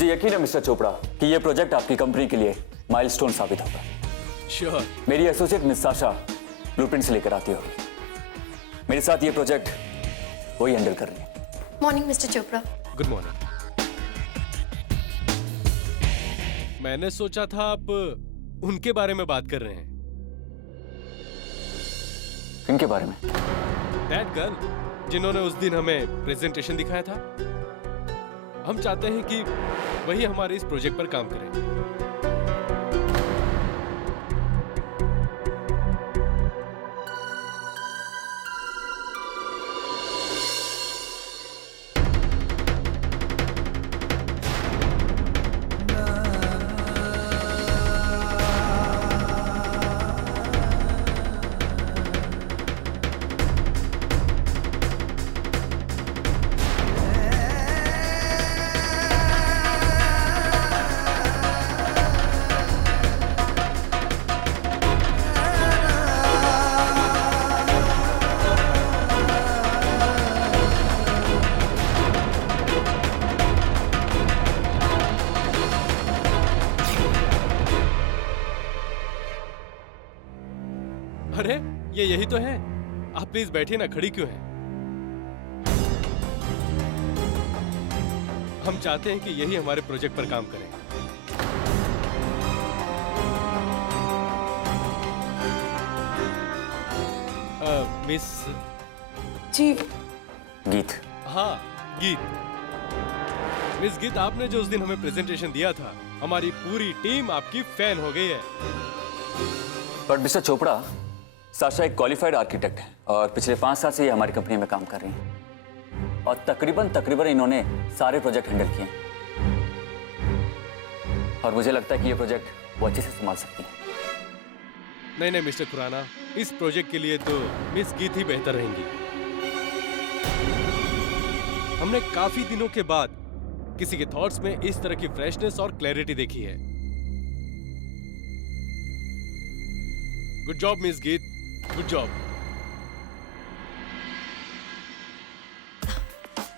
मुझे यकीन है मिस्टर चोपड़ा कि ये प्रोजेक्ट आपकी कंपनी के लिए माइलस्टोन साबित होगा। श्योर। मेरी एसोसिएट मिस साशा ब्लूप्रिंट्स लेकर आती होगी। मेरे साथ ये प्रोजेक्ट वही हैंडल कर रही है। Morning mister Chopra. Good morning. मैंने सोचा था आप उनके बारे में बात कर रहे हैं। किनके बारे में? दैट गर्ल जिन्होंने उस दिन हमें प्रेजेंटेशन दिखाया था। हम चाहते हैं कि वही हमारे इस प्रोजेक्ट पर काम करें। अरे ये यही तो है। आप प्लीज बैठिए ना, खड़ी क्यों हैं? हम चाहते हैं कि यही हमारे प्रोजेक्ट पर काम करें। मिस जी। गीत। हाँ, गीत। मिस गीत, आपने जो उस दिन हमें प्रेजेंटेशन दिया था, हमारी पूरी टीम आपकी फैन हो गई है। पर मिस्टर चोपड़ा, साशा एक क्वालिफाइड आर्किटेक्ट है और पिछले 5 साल से ये हमारी कंपनी में काम कर रही हैं और तकरीबन इन्होंने सारे प्रोजेक्ट हैंडल किए हैं और मुझे लगता है कि ये प्रोजेक्ट वो अच्छे से संभाल सकती हैं। नहीं मिस्टर खुराना, इस प्रोजेक्ट के लिए तो मिस गीत ही बेहतर रहेंगी। हमने काफी दिनों के बाद किसी के थॉट्स में इस तरह की फ्रेशनेस और क्लैरिटी देखी है। गुड जॉब मिस गीत, गुड जॉब।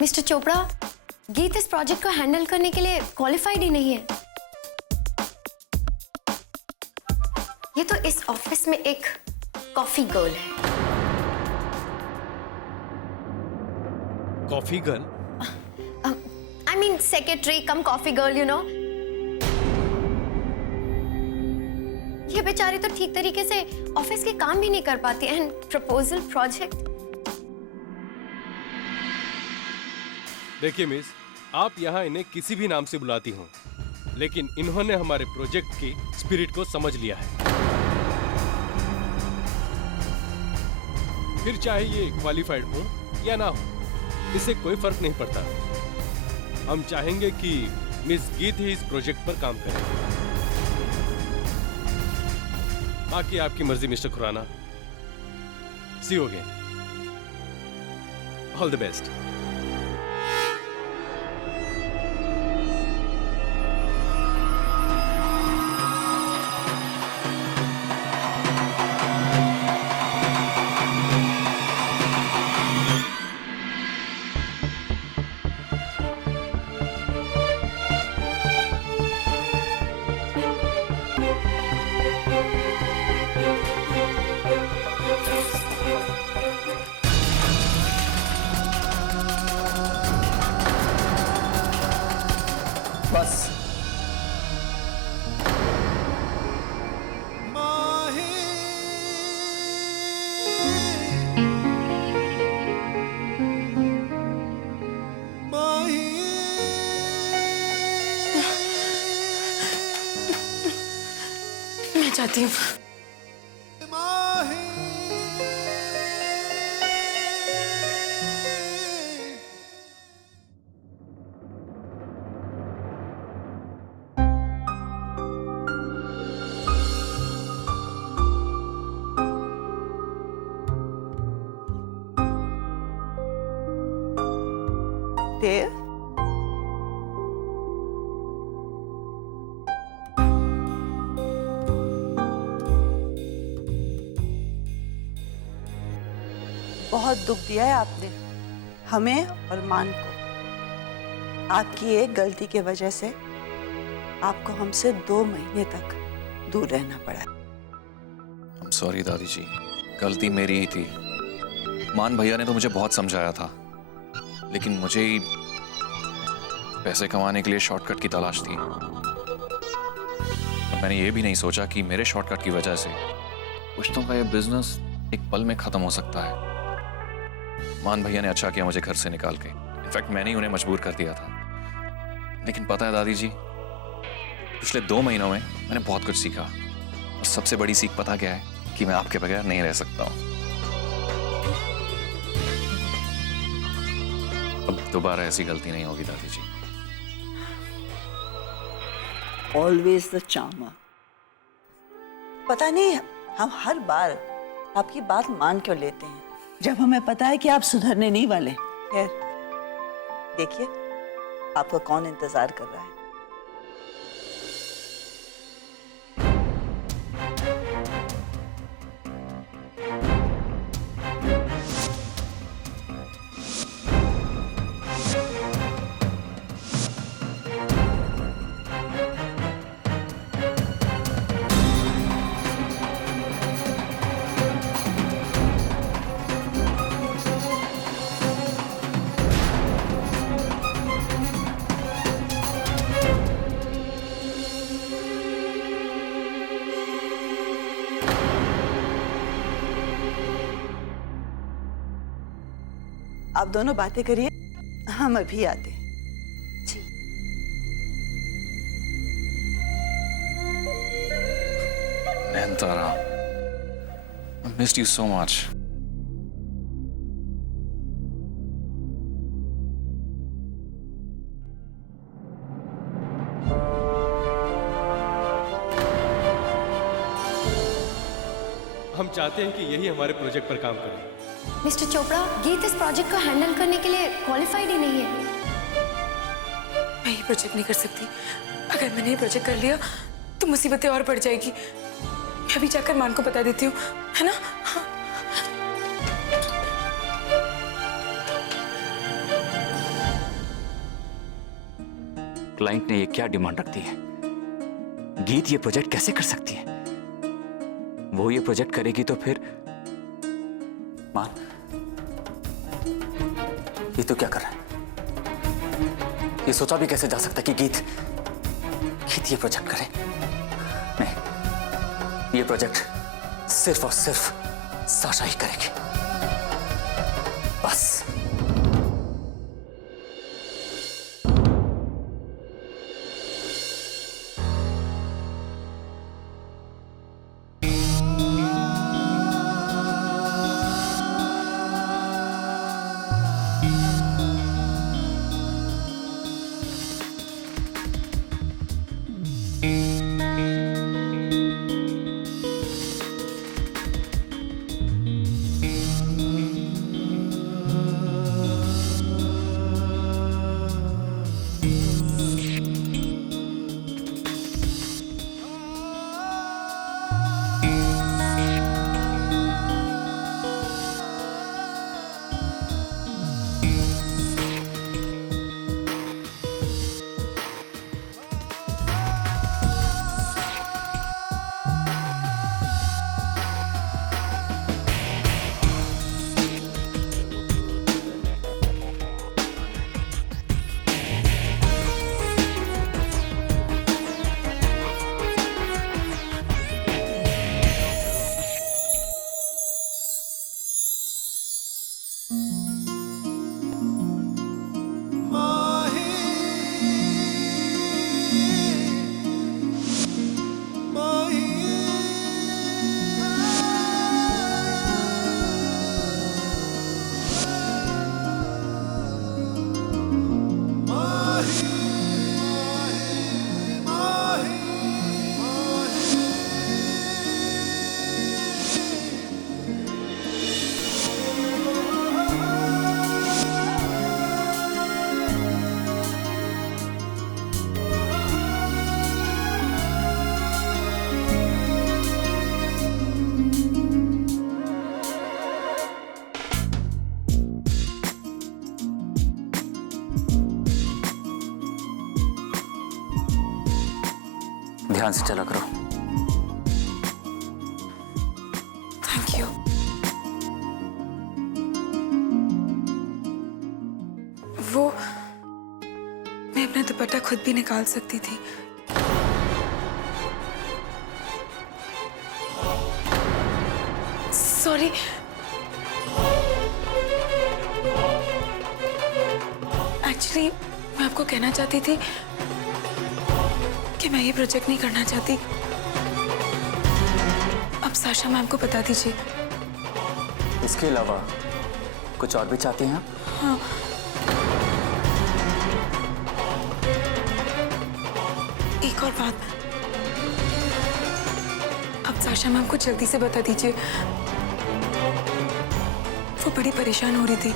मिस्टर चोपड़ा, गीत इस प्रोजेक्ट को हैंडल करने के लिए क्वालिफाइड ही नहीं है। ये तो इस ऑफिस में एक कॉफी गर्ल है। Coffee girl? I mean secretary come coffee girl, you know. ये बेचारी तो ठीक तरीके से ऑफिस के काम भी नहीं कर पाती एंड प्रपोजल प्रोजेक्ट। देखिए मिस, आप यहाँ इन्हें किसी भी नाम से बुलाती हो, लेकिन इन्होंने हमारे प्रोजेक्ट की स्पिरिट को समझ लिया है। फिर चाहे ये क्वालिफाइड हो या ना हो, इससे कोई फर्क नहीं पड़ता। हम चाहेंगे कि मिस गीत ही इस प्रोजेक्ट पर काम करें। बाकी आपकी मर्जी mister Khurana. See you again. All the best. बस मैं चाहती हूँ। देव, बहुत दुख दिया है आपने हमें और मान को। आपकी एक गलती की वजह से आपको हमसे 2 महीने तक दूर रहना पड़ा। I'm sorry दादी जी, गलती मेरी ही थी। मान भैया ने तो मुझे बहुत समझाया था, लेकिन मुझे ही पैसे कमाने के लिए शॉर्टकट की तलाश थी। और मैंने ये भी नहीं सोचा कि मेरे शॉर्टकट की वजह से पुश्तों का ये बिजनेस एक पल में खत्म हो सकता है। मान भैया ने अच्छा किया मुझे घर से निकाल के। इनफैक्ट मैंने ही उन्हें मजबूर कर दिया था। लेकिन पता है दादी जी, पिछले 2 महीनों में मैंने बहुत कुछ सीखा। और सबसे बड़ी सीख पता क्या है? कि मैं आपके बगैर नहीं रह सकता हूँ। अब दोबारा ऐसी गलती नहीं होगी दादी जी। Always the charmer. पता नहीं हम हर बार आपकी बात मान क्यों लेते हैं, जब हमें पता है कि आप सुधरने नहीं वाले। खैर, देखिए आपका कौन इंतजार कर रहा है। आप दोनों बातें करिए, हम अभी आते हैं। जी। Nayantara, I missed you so much. हम चाहते हैं कि यही हमारे प्रोजेक्ट पर काम करें। मिस्टर चोपड़ा, गीत इस प्रोजेक्ट को हैंडल करने के लिए क्वालिफाइड ही नहीं है। मैं ये प्रोजेक्ट नहीं कर सकती। अगर मैंने ये प्रोजेक्ट कर लिया तो मुसीबतें और बढ़ जाएगी। मैं अभी जाकर मान को बता देती हूँ, है ना? हाँ। क्लाइंट ने ये क्या डिमांड रख दी है? गीत ये प्रोजेक्ट कैसे कर सकती है? वो ये प्रोजेक्ट करेगी तो फिर मान, ये तो क्या कर रहा है? ये सोचा भी कैसे जा सकता कि गीत ये प्रोजेक्ट करे? नहीं, ये प्रोजेक्ट सिर्फ और सिर्फ साशा ही करेगी, बस। ध्यान से चला करो। Thank you. वो मैं अपना दुपट्टा खुद भी निकाल सकती थी। सॉरी। एक्चुअली मैं आपको कहना चाहती थी कि मैं ये प्रोजेक्ट नहीं करना चाहती। अब साशा मैम को बता दीजिए। इसके अलावा कुछ और भी चाहती हैं आप? हाँ। एक और बात, अब साशा मैम को जल्दी से बता दीजिए। वो बड़ी परेशान हो रही थी।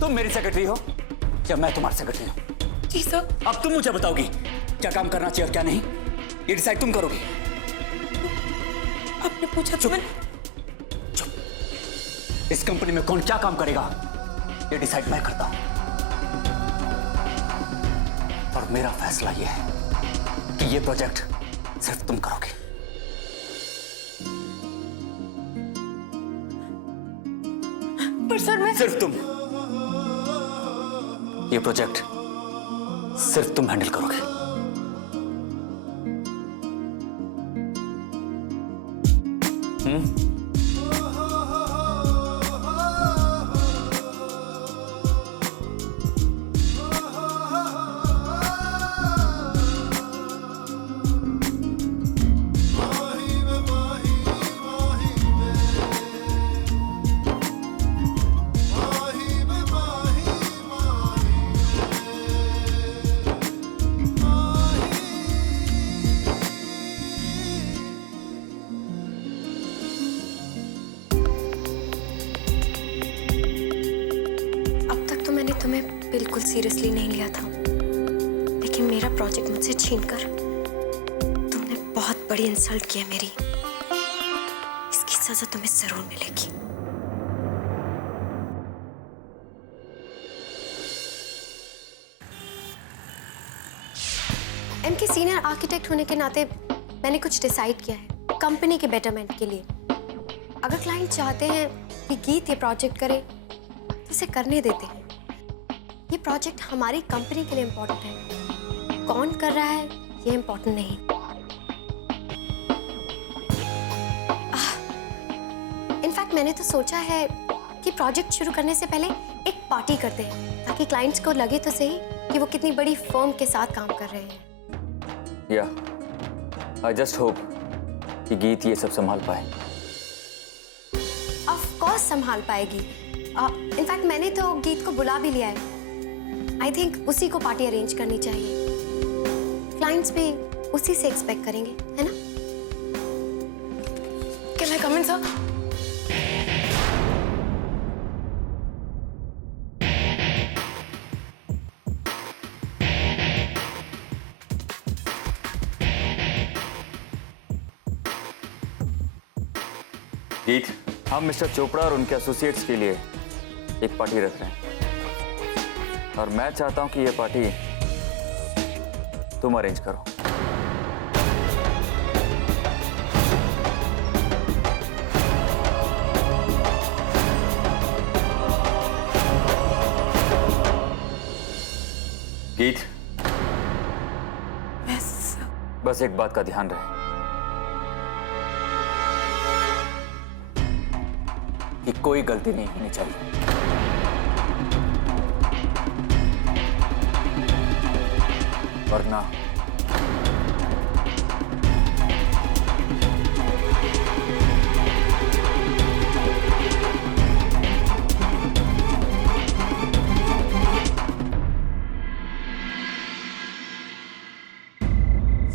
तुम मेरी सेक्रेटरी हो या मैं तुम्हारी सेक्रेटरी हूँ? जी सर। अब तुम मुझे बताओगी क्या काम करना चाहिए और क्या नहीं। ये डिसाइड तुम करोगी। आपने पूछा तो मैं... इस कंपनी में कौन क्या काम करेगा ये डिसाइड मैं करता हूं। और मेरा फैसला यह है कि ये प्रोजेक्ट सिर्फ तुम करोगे। पर सर मैं... सिर्फ तुम। ये प्रोजेक्ट सिर्फ तुम हैंडल करोगे। तुम्हें बिल्कुल सीरियसली नहीं लिया था, लेकिन मेरा प्रोजेक्ट मुझसे छीनकर तुमने बहुत बड़ी इंसल्ट की है मेरी। इसकी सजा तुम्हें जरूर मिलेगी। एमके सीनियर आर्किटेक्ट होने के नाते मैंने कुछ डिसाइड किया है कंपनी के बेटरमेंट के लिए। अगर क्लाइंट चाहते हैं कि गीत ये प्रोजेक्ट करे तो इसे करने देते हैं। ये प्रोजेक्ट हमारी कंपनी के लिए इम्पोर्टेंट है, कौन कर रहा है ये इम्पोर्टेंट नहीं। इनफैक्ट मैंने तो सोचा है कि प्रोजेक्ट शुरू करने से पहले एक पार्टी करते हैं ताकि क्लाइंट्स को लगे तो सही कि वो कितनी बड़ी फर्म के साथ काम कर रहे हैं। आई जस्ट होप कि गीत ये सब संभाल पाए। ऑफ कोर्स संभाल पाएगी। इनफैक्ट मैंने तो गीत को बुला भी लिया है। आई थिंक उसी को पार्टी अरेंज करनी चाहिए। क्लाइंट्स भी उसी से एक्सपेक्ट करेंगे, है ना? Can I come in sir? गीत, हम मिस्टर चोपड़ा और उनके एसोसिएट्स के लिए एक पार्टी रख रहे हैं और मैं चाहता हूं कि ये पार्टी तुम अरेंज करो। गीत, बस एक बात का ध्यान रहे कि कोई गलती नहीं होनी चाहिए। वरना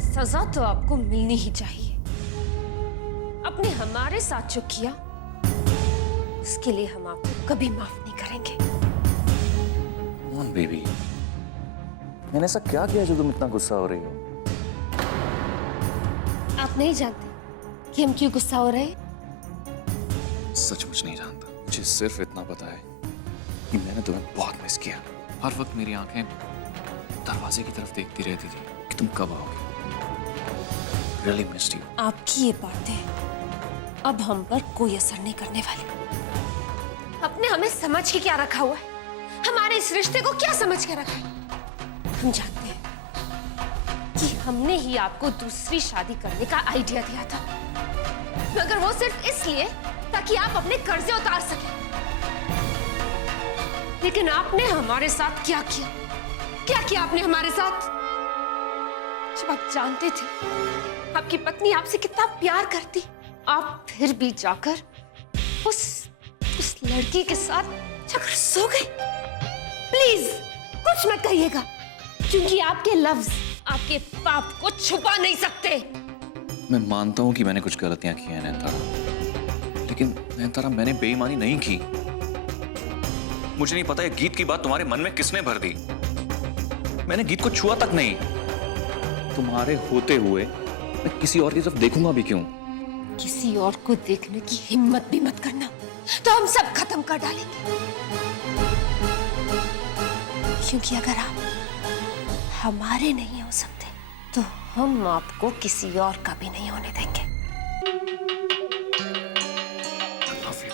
सजा तो आपको मिलनी ही चाहिए। आपने हमारे साथ जो किया उसके लिए हम आपको कभी माफ नहीं करेंगे। कौन बेबी, मैंने ऐसा क्या किया जो तुम इतना गुस्सा हो रही हो? आप नहीं जानते कि हम क्यों गुस्सा हो रहे हैं? सचमुच नहीं जानता। मुझे सिर्फ इतना पता है कि मैंने तुम्हें बहुत मिस किया। हर वक्त मेरी आंखें दरवाजे की तरफ देखती रहती थी कि तुम कब आओगे। Really missed you. आपकी ये बातें अब हम पर कोई असर नहीं करने वाली। आपने हमें समझ के क्या रखा हुआ है? हमारे इस रिश्ते को क्या समझ के रखा है? हम जानते हैं कि हमने ही आपको दूसरी शादी करने का आइडिया दिया था, मगर वो सिर्फ इसलिए ताकि आप अपने कर्जे उतार सकें। लेकिन आपने हमारे साथ क्या किया? क्या किया आपने हमारे साथ? जब आप जानते थे आपकी पत्नी आपसे कितना प्यार करती, आप फिर भी जाकर उस लड़की के साथ जाकर सो गए। प्लीज कुछ मत कहिएगा, क्योंकि आपके लफ्ज आपके पाप को छुपा नहीं सकते। मैं मानता हूं कि मैंने कुछ गलतियां की हैं नैनतारा, लेकिन नैनतारा मैंने बेईमानी नहीं की। मुझे नहीं पता ये गीत की बात तुम्हारे मन में किसने भर दी। मैंने गीत को छुआ तक नहीं। तुम्हारे होते हुए मैं किसी और की तरफ देखूंगा भी क्यों? किसी और को देखने की हिम्मत भी मत करना, तो हम सब खत्म कर डालेंगे। क्योंकि अगर आप हमारे नहीं हो सकते, तो हम आपको किसी और का भी नहीं होने देंगे। Love you.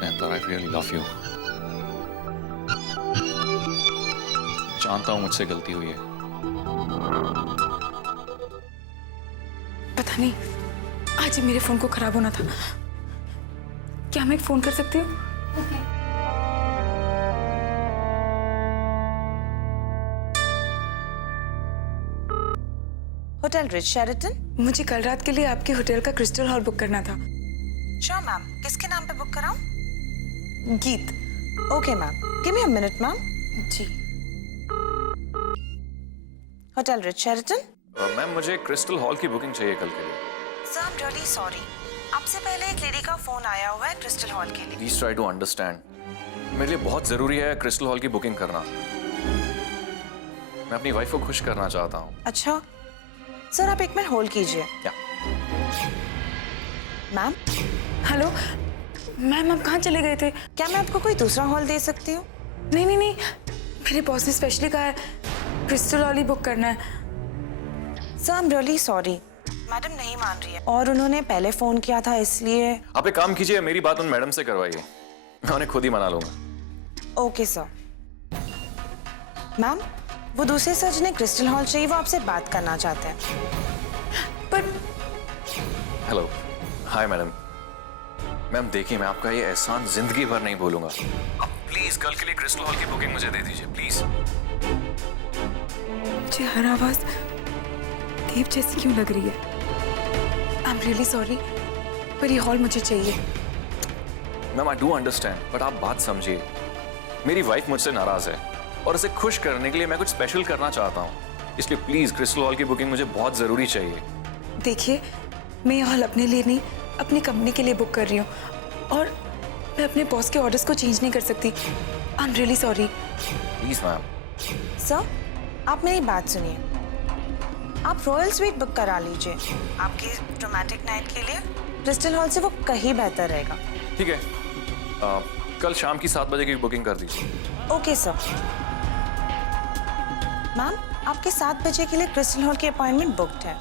Nayanthara, I really love you. जानता हूं मुझसे गलती हुई है। पता नहीं आज ही मेरे फोन को खराब होना था। क्या मैं एक फोन कर सकती हूँ? Hotel Rich Sheraton. मुझे कल रात के लिए आपके होटल का क्रिस्टल हॉल बुक करना था। श्योर मैम, किसके नाम पे बुक कराऊं? Geet. Okay ma'am, give me a minute ma'am. जी। Hotel Rich Sheraton. मैम, मुझे क्रिस्टल हॉल की बुकिंग चाहिए कल के लिए। Sir I am really sorry, आपसे पहले एक लेडी का फोन आया हुआ है क्रिस्टल हॉल के लिए। Please try to understand. मेरे लिए बहुत जरूरी है क्रिस्टल हॉल की बुकिंग करना। मैं अपनी वाइफ को खुश करना चाहता हूँ। अच्छा सर, आप एक मिनट होल्ड कीजिए। या मैम। हेलो मैम, आप कहाँ चले गए थे? क्या मैं आपको कोई दूसरा हॉल दे सकती हूँ? नहीं नहीं नहीं, मेरे बॉस ने स्पेशली कहा है क्रिस्टल हॉल ही बुक करना है। Sir I am really sorry, madam नहीं मान रही है और उन्होंने पहले फोन किया था, इसलिए। आप एक काम कीजिए, मेरी बात उन मैडम से करवाइए, मैं उन्हें खुद ही मना लूंगा। Okay sir. मैम, वो दूसरे सर जिन्हें क्रिस्टल हॉल चाहिए वो आपसे बात करना चाहते हैं। पर हेलो, हाय मैडम। मैम देखिए, मैं आपका ये एहसान जिंदगी भर नहीं भूलूंगा। आप प्लीज कल के लिए क्रिस्टल हॉल की बुकिंग मुझे दे दीजिए प्लीज। मुझे हर आवाज देव जैसी क्यों लग रही है? आई एम रियली सॉरी, पर ये हॉल मुझे चाहिए। Ma'am I do understand, but आप बात समझिए। मेरी वाइफ मुझसे नाराज है और उसे खुश करने के लिए मैं कुछ स्पेशल करना चाहता हूँ, इसलिए प्लीज क्रिस्टल हॉल की बुकिंग मुझे बहुत जरूरी चाहिए। देखिए, मैं ये हॉल अपने लिए नहीं, अपनी कंपनी के लिए बुक कर रही हूँ और मैं अपने बॉस के ऑर्डर्स को चेंज नहीं कर सकती। आई am really sorry. Please ma'am. Sir आप मेरी बात सुनिए, आप रॉयल स्वीट बुक करा लीजिए। आपकी रोमांटिक नाइट के लिए क्रिस्टल हॉल से वो कहीं बेहतर रहेगा। ठीक है, कल शाम की 7 बजे की बुकिंग कर दीजिए। Okay sir. मैम, आपके 7 बजे के लिए क्रिस्टल हॉल की अपॉइंटमेंट बुक्ड है।